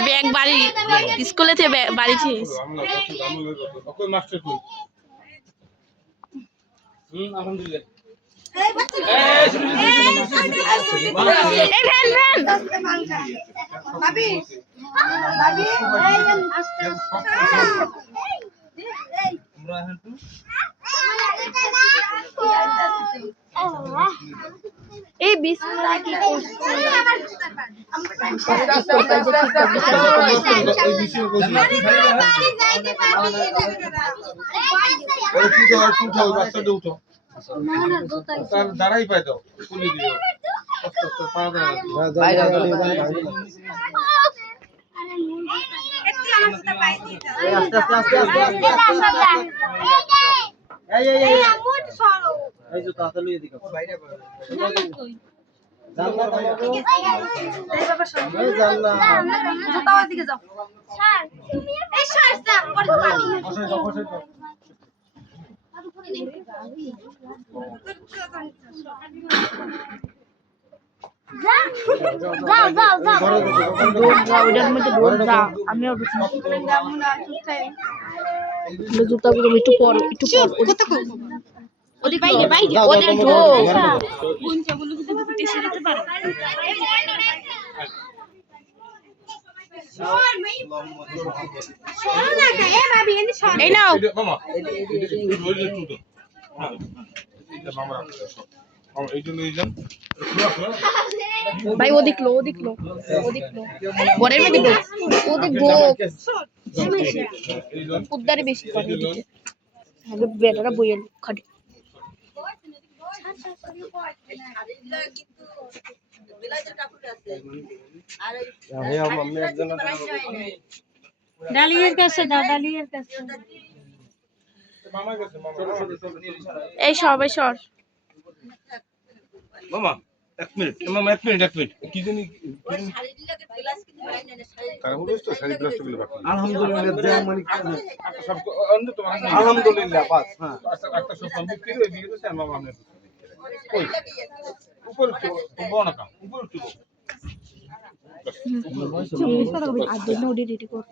bag বাড়ি স্কুলে থেকে বাড়ি থেকে আলহামদুলিল্লাহ এই বিস্কুট কি দাঁড়াই পাই দাও জুতাগুলো একটু পর ওদের বাইরে বাইরে ওদের ঢোক এই নাও ভাই ওদিক লো বরের মেয়ে ওদিক ঢোক উদ্ধারে বেশি করে বেটারা বইয়ের খাটি ডালিয়ার কাছে দাও ডালিয়ার কাছে এই সবাই সর মামা এক মিনিট কি জানি আলহামদুলিল্লাহ বাস হ্যাঁ একটা সব কমপ্লিট করে দিয়ে দিতে মামা আপনি কই উপরে তো বড় না উপরে তো আর দিন ওডি রেডি কর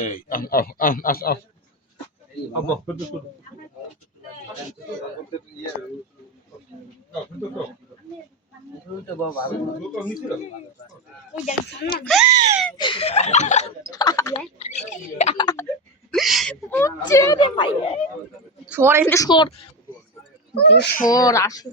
এই আস আব্বা কত কত সর আসো